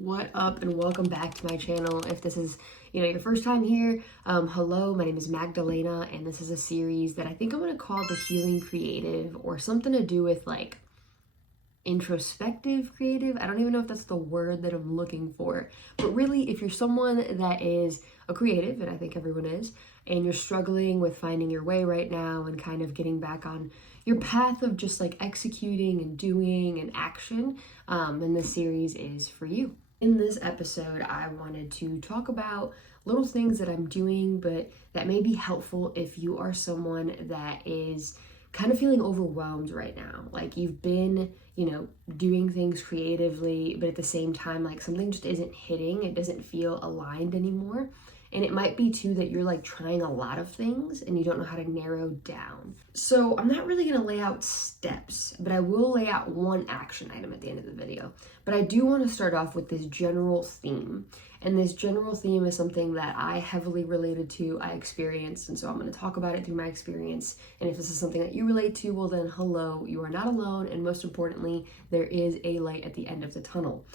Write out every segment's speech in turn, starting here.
What up, and welcome back to my channel. If this is your first time here, hello, my name is Magdalena, and this is a series that I think I'm going to call the Healing Creative, or something to do with like introspective creative. I don't even know if that's the word that I'm looking for, but really, if you're someone that is a creative, and I think everyone is, and you're struggling with finding your way right now and kind of getting back on your path of just like executing and doing and action, then this series is for you. In this episode, I wanted to talk about little things that I'm doing, but that may be helpful if you are someone that is kind of feeling overwhelmed right now. Like you've been, doing things creatively, but at the same time, like something just isn't hitting. It doesn't feel aligned anymore. And it might be too that you're like trying a lot of things and you don't know how to narrow down. So I'm not really gonna lay out steps, but I will lay out one action item at the end of the video. But I do want to start off with this general theme. And this general theme is something that I heavily related to, I experienced, and so I'm going to talk about it through my experience. And if this is something that you relate to, well then hello, you are not alone, and most importantly, there is a light at the end of the tunnel.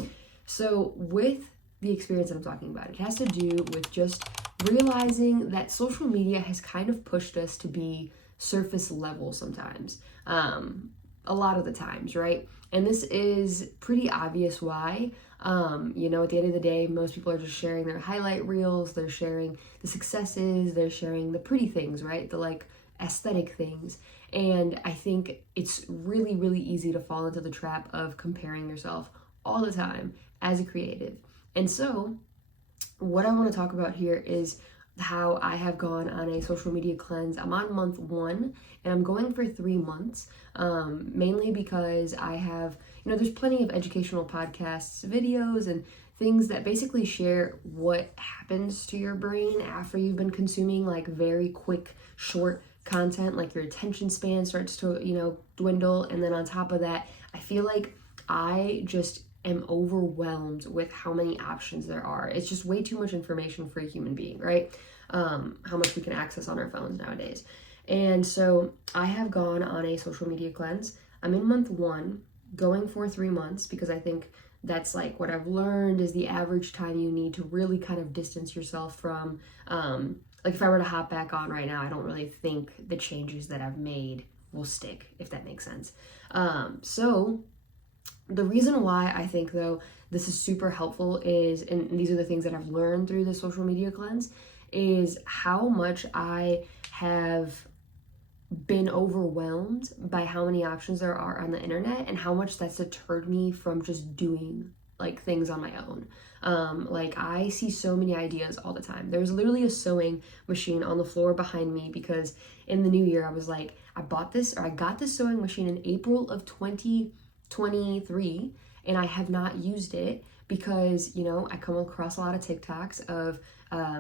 So with the experience that I'm talking about, it has to do with just realizing that social media has kind of pushed us to be surface level sometimes, a lot of the times, right? And this is pretty obvious why. At the end of the day, most people are just sharing their highlight reels, they're sharing the successes, they're sharing the pretty things, right? The like aesthetic things. And I think it's really, really easy to fall into the trap of comparing yourself all the time as a creative. And so what I want to talk about here is how I have gone on a social media cleanse. I'm on month 1 and I'm going for 3 months, mainly because I have, there's plenty of educational podcasts, videos, and things that basically share what happens to your brain after you've been consuming like very quick, short content. Like your attention span starts to, dwindle. And then on top of that, I feel like I just am overwhelmed with how many options there are. It's just way too much information for a human being, right? How much we can access on our phones nowadays. And so I have gone on a social media cleanse. I'm in month 1, going for 3 months, because I think that's like what I've learned is the average time you need to really kind of distance yourself from, like if I were to hop back on right now, I don't really think the changes that I've made will stick, if that makes sense. So the reason why I think, though, this is super helpful is, and these are the things that I've learned through the social media cleanse, is how much I have been overwhelmed by how many options there are on the internet and how much that's deterred me from just doing like things on my own. Like I see so many ideas all the time. There's literally a sewing machine on the floor behind me because in the new year I was like, I got this sewing machine in April of 2023 and I have not used it because I come across a lot of TikToks of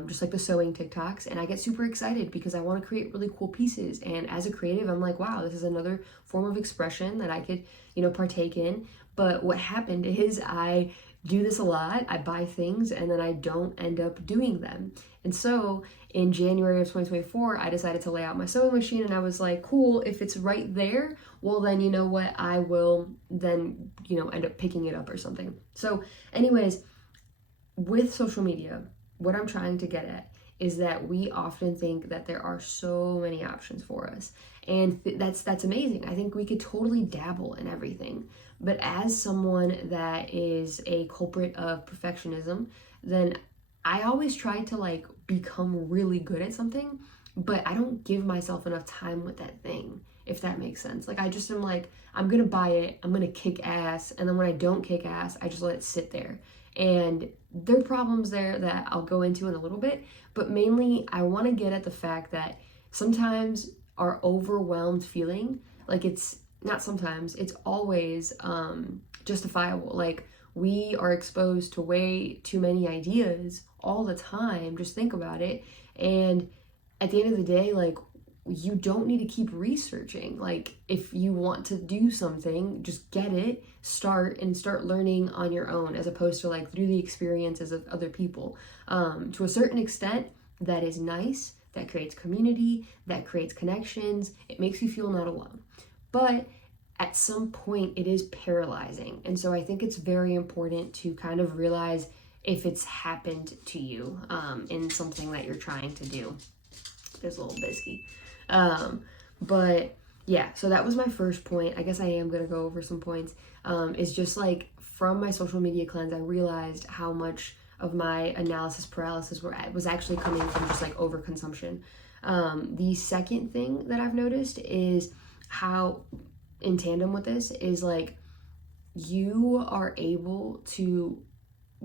just like the sewing TikToks, and I get super excited because I want to create really cool pieces. And as a creative, I'm like, wow, this is another form of expression that I could partake in. But what happened is I do this a lot. I buy things and then I don't end up doing them. And so in January of 2024, I decided to lay out my sewing machine, and I was like, cool, if it's right there, well then you know what, I will then, end up picking it up or something. So anyways, with social media, what I'm trying to get at is that we often think that there are so many options for us. And that's amazing. I think we could totally dabble in everything. But as someone that is a culprit of perfectionism, then I always try to like become really good at something, but I don't give myself enough time with that thing, if that makes sense. Like I just am like, I'm gonna buy it, I'm gonna kick ass, and then when I don't kick ass, I just let it sit there. And there are problems there that I'll go into in a little bit, but mainly I want to get at the fact that sometimes our overwhelmed feeling, like it's not sometimes, it's always justifiable. Like we are exposed to way too many ideas all the time. Just think about it. And at the end of the day, like you don't need to keep researching. Like if you want to do something, just get it, start learning on your own, as opposed to like through the experiences of other people. To a certain extent, that is nice. That creates community, that creates connections. It makes you feel not alone. But at some point it is paralyzing. And so I think it's very important to kind of realize if it's happened to you in something that you're trying to do. There's a little biscuit. But yeah, so that was my first point. I guess I am going to go over some points. Is just like from my social media cleanse, I realized how much of my analysis paralysis was actually coming from just like overconsumption. The second thing that I've noticed is how, in tandem with this, is like you are able to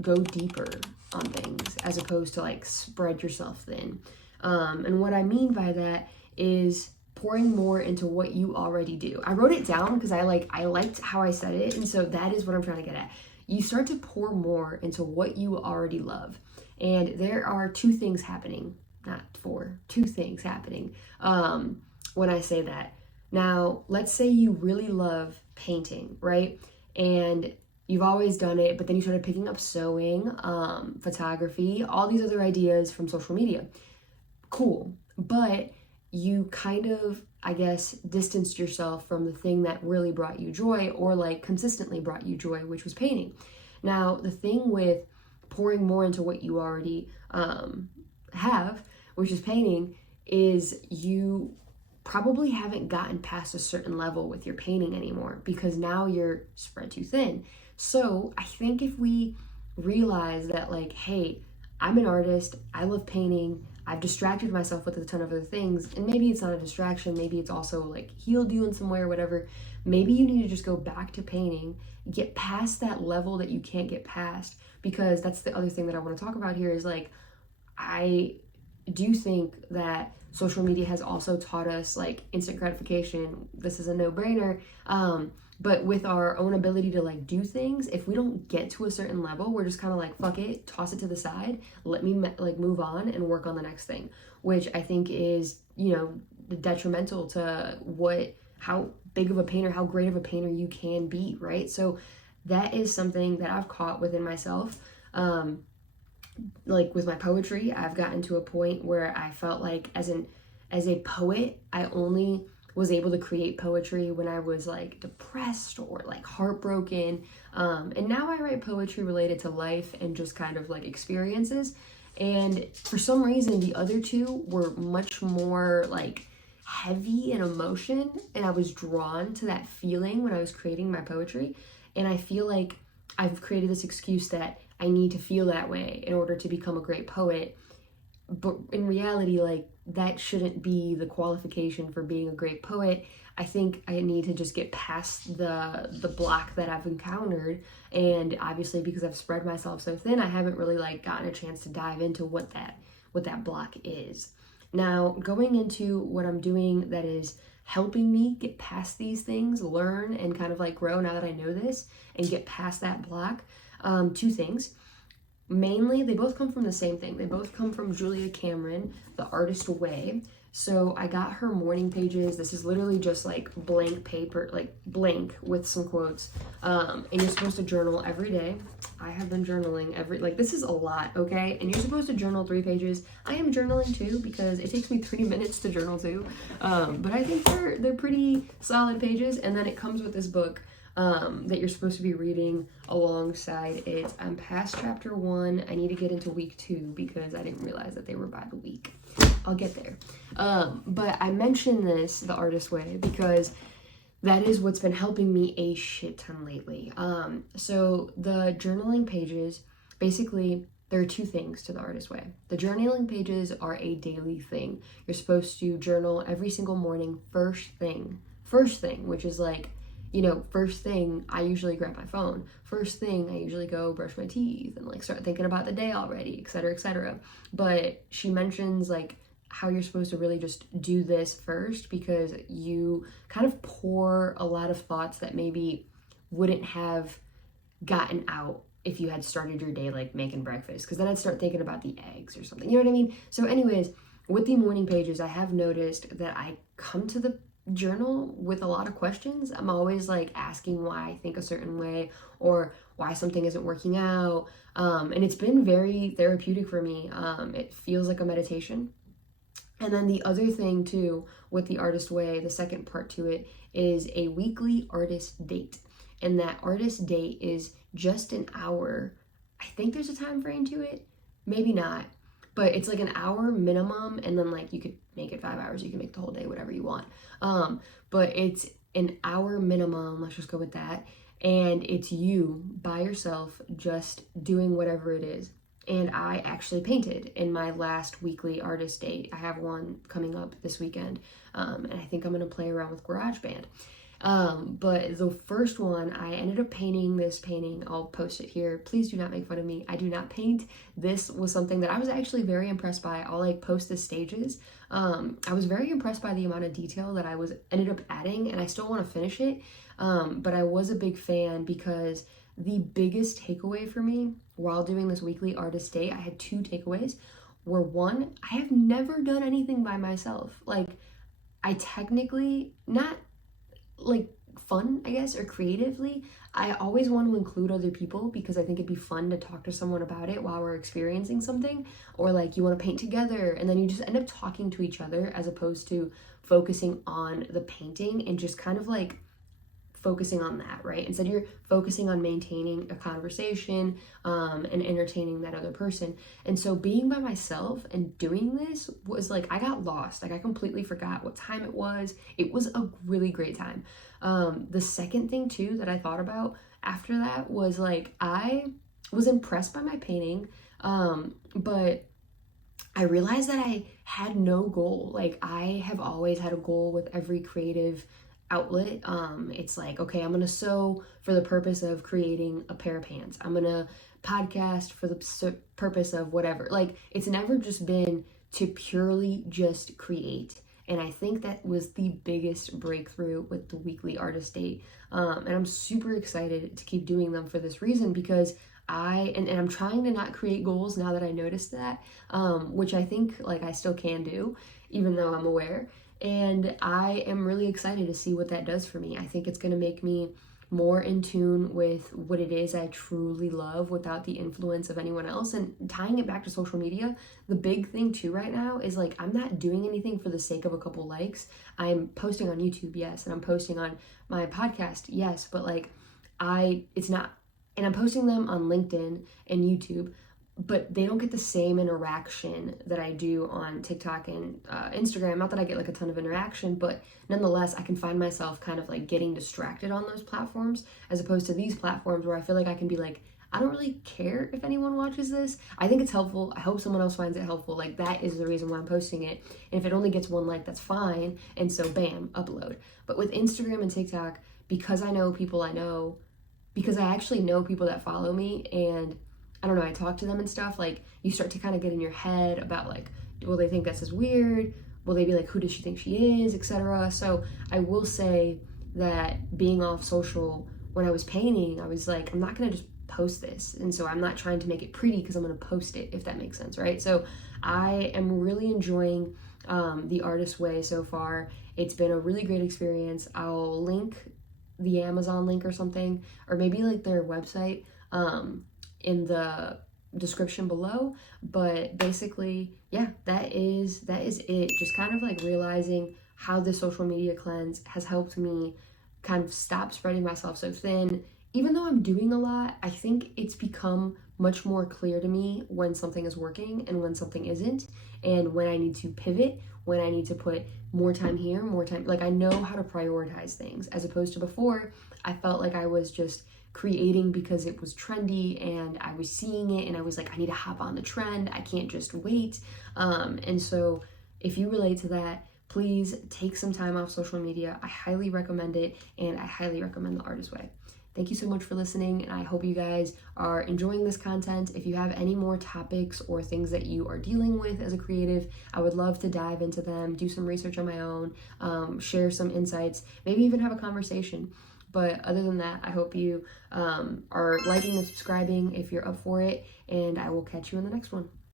go deeper on things as opposed to like spread yourself thin. And what I mean by that is pouring more into what you already do. I wrote it down because I liked how I said it, and so that is what I'm trying to get at. You start to pour more into what you already love. And there are two things happening when I say that. Now, let's say you really love painting, right? And you've always done it, but then you started picking up sewing, photography, all these other ideas from social media. Cool. But you kind of, I guess, distanced yourself from the thing that really brought you joy, or like consistently brought you joy, which was painting. Now, the thing with pouring more into what you already have, which is painting, is you probably haven't gotten past a certain level with your painting anymore because now you're spread too thin. So I think if we realize that, like, hey, I'm an artist, I love painting, I've distracted myself with a ton of other things, and maybe it's not a distraction, maybe it's also like healed you in some way or whatever. Maybe you need to just go back to painting, get past that level that you can't get past, because that's the other thing that I want to talk about here is like, I do think that social media has also taught us like instant gratification. This is a no-brainer. But with our own ability to like do things, if we don't get to a certain level, we're just kind of like, fuck it, toss it to the side, let me like move on and work on the next thing, which I think is, you know, detrimental to how big of a painter, how great of a painter you can be, right? So that is something that I've caught within myself. Like with my poetry, I've gotten to a point where I felt like as a poet, I only was able to create poetry when I was like depressed or like heartbroken. And now I write poetry related to life and just kind of like experiences. And for some reason, the other two were much more like heavy in emotion. And I was drawn to that feeling when I was creating my poetry. And I feel like I've created this excuse that I need to feel that way in order to become a great poet. But in reality, like, that shouldn't be the qualification for being a great poet. I think I need to just get past the block that I've encountered. And obviously, because I've spread myself so thin, I haven't really like gotten a chance to dive into what that block is. Now, going into what I'm doing that is helping me get past these things, learn and kind of like grow now that I know this and get past that block. Two things. Mainly, they both come from the same thing. They both come from Julia Cameron, The Artist Way. So I got her morning pages. This is literally just like blank paper, like blank with some quotes. And you're supposed to journal every day. I have been journaling this is a lot, okay? And you're supposed to journal 3 pages. I am journaling too because it takes me 3 minutes to journal too. But I think they're pretty solid pages. And then it comes with this book that you're supposed to be reading alongside it. I'm past chapter 1. I need to get into week 2 because I didn't realize that they were by the week. I'll get there. But I mention this, The Artist Way, because that is what's been helping me a shit ton lately. So the journaling pages, basically, there are 2 things to The Artist Way. The journaling pages are a daily thing. You're supposed to journal every single morning, first thing, which is like, you know, first thing, I usually grab my phone. First thing, I usually go brush my teeth and like start thinking about the day already, etc., etc. But she mentions like how you're supposed to really just do this first because you kind of pour a lot of thoughts that maybe wouldn't have gotten out if you had started your day like making breakfast, because then I'd start thinking about the eggs or something. You know what I mean? So anyways, with the morning pages, I have noticed that I come to the journal with a lot of questions. I'm always like asking why I think a certain way or why something isn't working out. And it's been very therapeutic for me. It feels like a meditation. And then the other thing too with the Artist Way, the second part to it, is a weekly artist date. And that artist date is just an hour. I think there's a time frame to it, maybe not, but it's like an hour minimum, and then like you could make it 5 hours, you can make the whole day, whatever you want. But it's an hour minimum, let's just go with that. And it's you by yourself just doing whatever it is. And I actually painted in my last weekly artist date. I have one coming up this weekend, and I think I'm gonna play around with GarageBand. But the first one, I ended up painting this painting. I'll post it here. Please do not make fun of me. I do not paint. This was something that I was actually very impressed by. I'll like post the stages. I was very impressed by the amount of detail that I ended up adding, and I still want to finish it. But I was a big fan because the biggest takeaway for me while doing this weekly artist date, I had two takeaways. Were one, I have never done anything by myself. Like, I technically, not like fun, I guess, or creatively, I always want to include other people because I think it'd be fun to talk to someone about it while we're experiencing something. Or like you want to paint together and then you just end up talking to each other as opposed to focusing on the painting and just kind of like focusing on that, right? Instead, you're focusing on maintaining a conversation and entertaining that other person. And so being by myself and doing this was like, I got lost. Like I completely forgot what time it was. It was a really great time. The second thing too that I thought about after that was like, I was impressed by my painting, but I realized that I had no goal. Like I have always had a goal with every creative outlet. It's like, okay, I'm gonna sew for the purpose of creating a pair of pants. I'm gonna podcast for the purpose of whatever. Like it's never just been to purely just create. And I think that was the biggest breakthrough with the weekly artist date. And I'm super excited to keep doing them for this reason because and I'm trying to not create goals now that I noticed that, which I think like I still can do, even though I'm aware. And I am really excited to see what that does for me. I think it's going to make me more in tune with what it is I truly love without the influence of anyone else. And tying it back to social media, the big thing too right now is like I'm not doing anything for the sake of a couple likes. I'm posting on YouTube, yes, and I'm posting on my podcast, yes, but like it's not, and I'm posting them on LinkedIn and YouTube, but they don't get the same interaction that I do on TikTok and Instagram. Not that I get like a ton of interaction, but nonetheless, I can find myself kind of like getting distracted on those platforms as opposed to these platforms where I feel like I can be like, I don't really care if anyone watches this. I think it's helpful. I hope someone else finds it helpful. Like that is the reason why I'm posting it. And if it only gets one like, that's fine. And so bam, upload. But with Instagram and TikTok, because I know people I know, because I actually know people that follow me and I don't know, I talk to them and stuff, like you start to kind of get in your head about like, will they think this is weird? Will they be like, who does she think she is, etc. So I will say that being off social, when I was painting, I was like, I'm not gonna just post this. And so I'm not trying to make it pretty because I'm gonna post it, if that makes sense, right? So I am really enjoying the Artist Way so far. It's been a really great experience. I'll link the Amazon link or something, or maybe like their website, in the description below. But basically, yeah, that is it. Just kind of like realizing how the social media cleanse has helped me kind of stop spreading myself so thin. Even though I'm doing a lot, I think it's become much more clear to me when something is working and when something isn't, and when I need to pivot, when I need to put more time here, more time, like I know how to prioritize things, as opposed to before, I felt like I was just creating because it was trendy and I was seeing it and I was like, I need to hop on the trend. I can't just wait. And so if you relate to that, please take some time off social media. I highly recommend it, and I highly recommend the Artist Way. Thank you so much for listening, and I hope you guys are enjoying this content. If you have any more topics or things that you are dealing with as a creative, I would love to dive into them, do some research on my own, share some insights, maybe even have a conversation. But other than that, I hope you are liking and subscribing if you're up for it, and I will catch you in the next one.